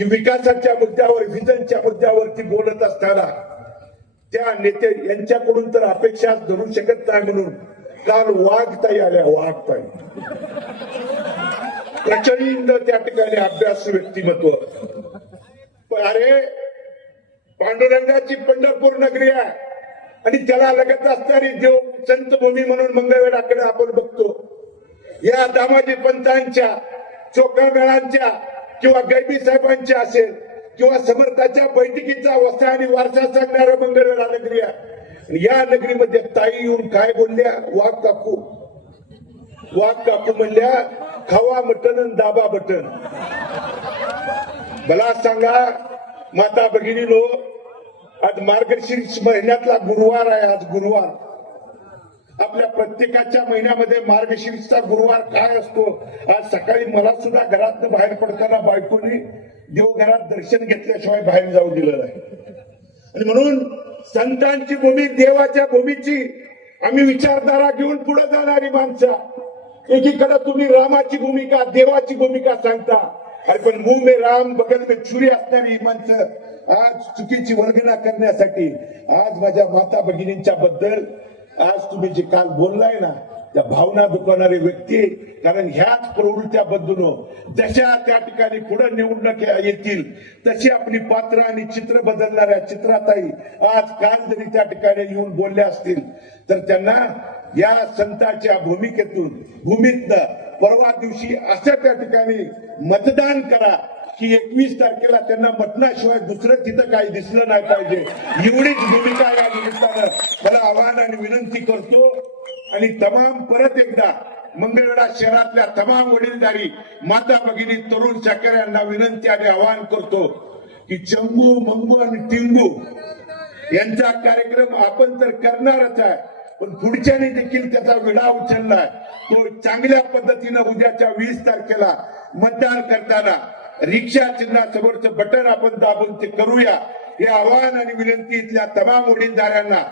की विकासाच्या मुद्द्यावर विजनच्या मुद्द्यावरती बोलत असताना त्या नेते यांच्याकडून तर अपेक्षा धरू शकत नाही म्हणून काल वाघताई आल्या वाघताई. प्रचंड त्या ठिकाणी अभ्यास व्यक्तिमत्व. पण अरे पांडुरंगाची पंढरपूर नगरी आहे आणि त्याला लगत असणारी देव संतभूमी म्हणून मंगळवेडाकडे आपण बघतो. या दामाजी पंतांच्या चोकामेळांच्या किंवा गैबी साहेबांची असेल किंवा समर्थाच्या बैठकीचा वसा आणि वारसा सांगणारा मंगळवेळा नगरी या नगरीमध्ये ताई येऊन काय बोलल्या? वाघ काकू. वाघ काकू म्हणल्या खावा मटन आणि दाबा बटन मला सांगा माता भगिनीनो आज मार्गशीर्ष महिन्यातला गुरुवार आहे आज गुरुवार. आपल्या प्रत्येकाच्या महिन्यामध्ये मार्गशीर्षचा गुरुवार काय असतो? आज सकाळी मला सुद्धा घरात बाहेर पडताना बायकोनी देवघरात दर्शन घेतल्याशिवाय बाहेर जाऊ दिलं नाही आणि म्हणून संतांची भूमी देवाच्या भूमीची आम्ही विचारधारा घेऊन पुढे जाणारी माणसं. एकीकडे तुम्ही रामाची भूमिका देवाची भूमिका सांगता. अरे पण मुंबई मे राम बगल में छुरी असणारी ही माणसं आज चुकीची वर्गणा करण्यासाठी आज माझ्या माता भगिनींच्या बद्दल आज तुम्ही जे काल बोललाय ना त्या भावना दुखवणारी व्यक्ती कारण ह्याच प्रवृत्त्या बदलून जशा त्या ठिकाणी पुढे निवडणूक येतील तशी आपली पात्र आणि चित्र बदलणाऱ्या चित्राताई आज काल जरी त्या ठिकाणी येऊन बोलल्या असतील तर त्यांना या संतांच्या भूमिकेतून भूमीतनं परवा दिवशी असं त्या ठिकाणी मतदान करा की एकवीस तारखेला त्यांना मतनाशिवाय दुसरं तिथं काही दिसलं नाही पाहिजे. एवढीच भूमिका या निमित्तानं विनंती करतो आणि तमाम परत एकदा मंगळवेढा शहरातल्या तमाम वडीलधारी माता भगिनी तरुण शाकर विनंती आणि आवाहन करतो की चंगू मंगू आणि टिंगू यांचा कार्यक्रम आपण तर करणारच आहे पण पुढच्याने देखील त्याचा विडा उचललाय. तो चांगल्या पद्धतीनं उद्याच्या वीस तारखेला मतदान करताना रिक्षा चिन्हा चिन्हासमोरचं बटन आपण दाबून ते करूया. हे आवाहन आणि विनंती इथल्या तमाम वडीलधाऱ्यांना